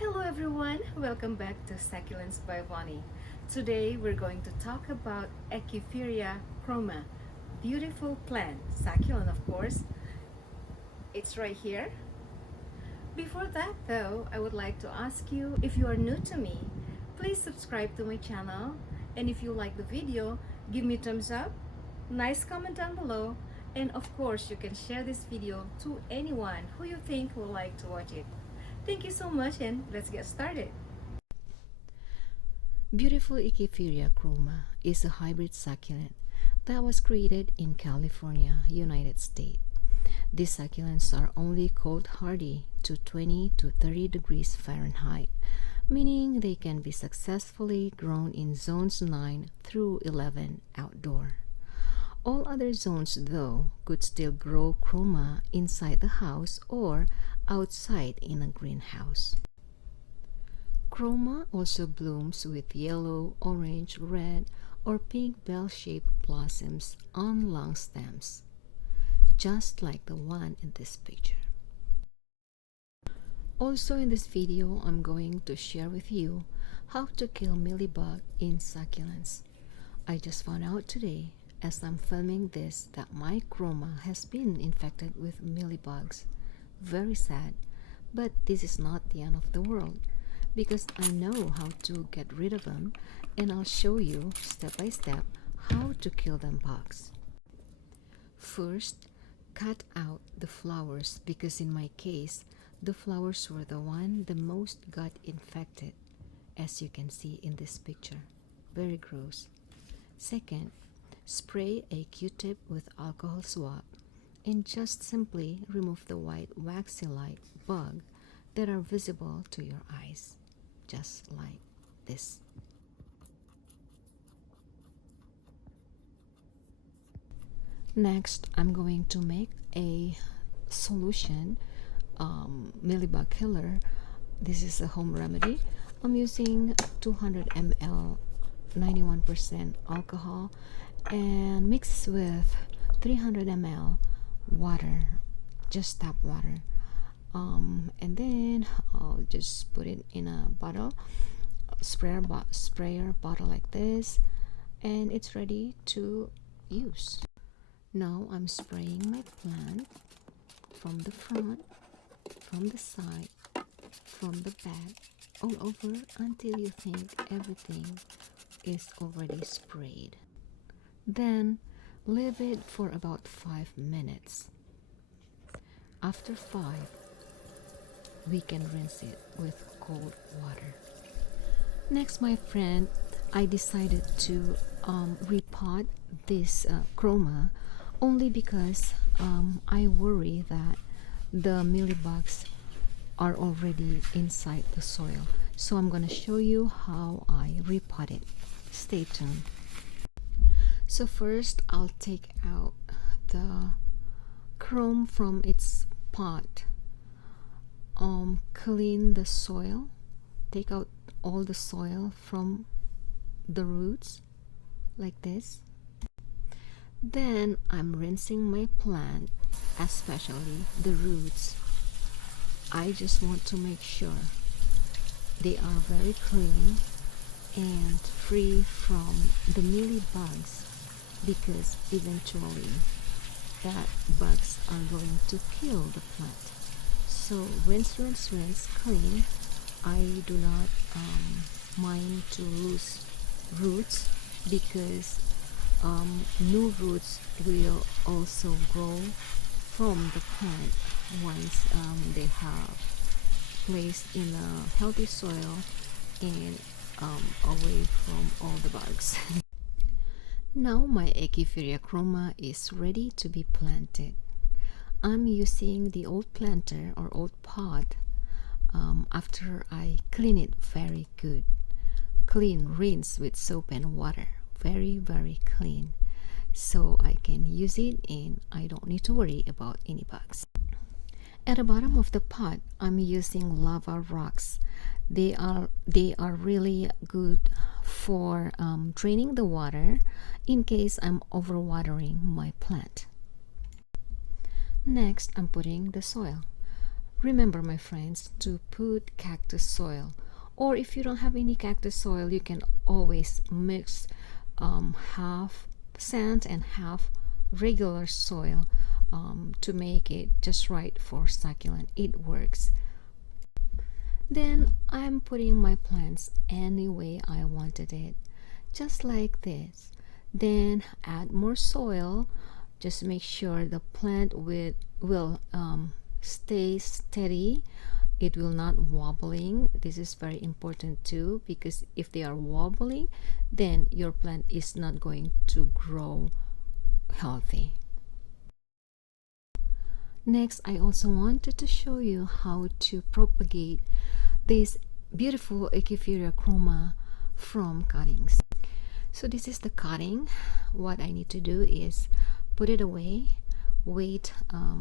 Hello everyone, welcome back to Succulents by Vonny. Today we're going to talk about Echeveria Chroma. Beautiful plant, succulent of course. It's right here. Before that though, I would like to ask you, if you are new to me, please subscribe to my channel, and if you like the video, give me a thumbs up, nice comment down below, and of course you can share this video to anyone who you think will like to watch it. Thank you so much, and let's get started. Beautiful Echeveria Chroma is a hybrid succulent that was created in California, United States. These succulents are only cold hardy to 20 to 30 degrees Fahrenheit, meaning they can be successfully grown in zones 9 through 11 outdoor. All other zones, though, could still grow chroma inside the house or outside in a greenhouse. Chroma also blooms with yellow, orange, red, or pink bell-shaped blossoms on long stems, just like the one in this picture. Also in this video, I'm going to share with you how to kill mealybug in succulents. I just found out today, as I'm filming this, that my chroma has been infected with mealybugs. Very sad, but this is not the end of the world, because I know how to get rid of them, and I'll show you step by step how to kill them bugs. First, cut out the flowers, because in my case, the flowers were the most got infected, as you can see in this picture. Very gross. Second, spray a Q-tip with alcohol swab and just simply remove the white waxy-like bug that are visible to your eyes, just like this. Next, I'm going to make a solution, mealybug killer. This is a home remedy. I'm using 200 ml 91% alcohol and mix with 300 ml water, just tap water, and then I'll just put it in a bottle, sprayer bottle like this, and it's ready to use. Now I'm spraying my plant from the front, from the side, from the back, all over until you think everything is already sprayed. Then leave it for about 5 minutes. After 5, we can rinse it with cold water. Next, my friend, I decided to repot this chroma only because I worry that the mealybugs are already inside the soil. So I'm going to show you how I repot it. Stay tuned. So first, I'll take out the chrome from its pot. Clean the soil. Take out all the soil from the roots, like this. Then I'm rinsing my plant, especially the roots. I just want to make sure they are very clean and free from the mealybugs, because eventually that bugs are going to kill the plant. So rinse, clean. I do not mind to lose roots, because new roots will also grow from the plant once they have placed in a healthy soil and away from all the bugs. Now my Echeveria Chroma is ready to be planted. I'm using the old planter or old pot after I clean it very good. Clean, rinse with soap and water. Very clean. So I can use it and I don't need to worry about any bugs. At the bottom of the pot, I'm using lava rocks. They are really good for draining the water in case I'm overwatering my plant. Next, I'm putting the soil. Remember, my friends, to put cactus soil, or if you don't have any cactus soil, you can always mix half sand and half regular soil to make it just right for succulent. It works. Then I'm putting my plants any way I wanted it, just like this. Then add more soil. Just make sure the plant will stay steady. It will not wobbling. This is very important too, because if they are wobbling, then your plant is not going to grow healthy. Next, I also wanted to show you how to propagate this beautiful Echeveria Chroma from cuttings. So this is the cutting. What I need to do is put it away, wait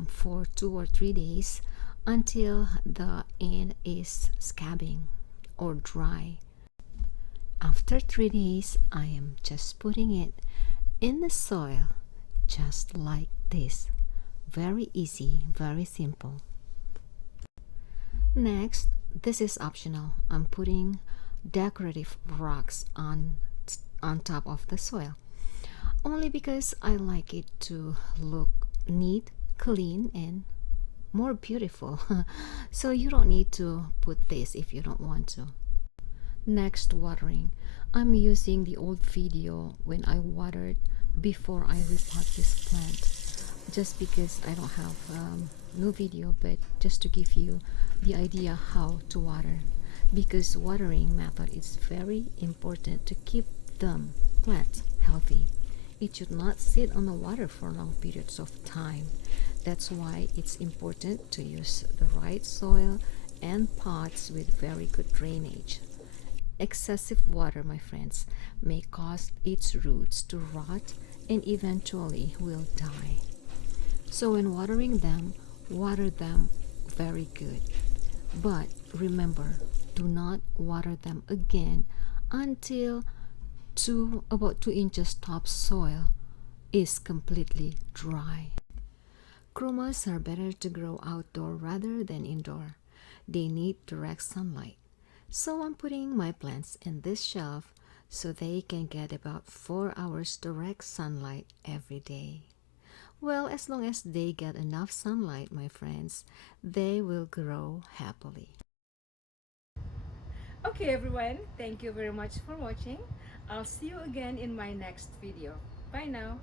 for 2 or 3 days until the end is scabbing or dry. After 3 days, I am just putting it in the soil, just like this. Very easy, very simple. Next, this is optional. I'm putting decorative rocks on top of the soil, only because I like it to look neat, clean, and more beautiful. So you don't need to put this if you don't want to. Next, watering. I'm using the old video when I watered before I repot this plant, just because I don't have no video, but just to give you the idea how to water, because watering method is very important to keep them plants healthy. It should not sit on the water for long periods of time. That's why it's important to use the right soil and pots with very good drainage. Excessive water, my friends, may cause its roots to rot and eventually will die. So when watering them, water them very good. But remember, do not water them again until about 2 inches topsoil is completely dry. Chromas are better to grow outdoor rather than indoor. They need direct sunlight. So I'm putting my plants in this shelf so they can get about 4 hours direct sunlight every day. Well, as long as they get enough sunlight, my friends, they will grow happily. Okay, everyone, thank you very much for watching. I'll see you again in my next video. Bye now.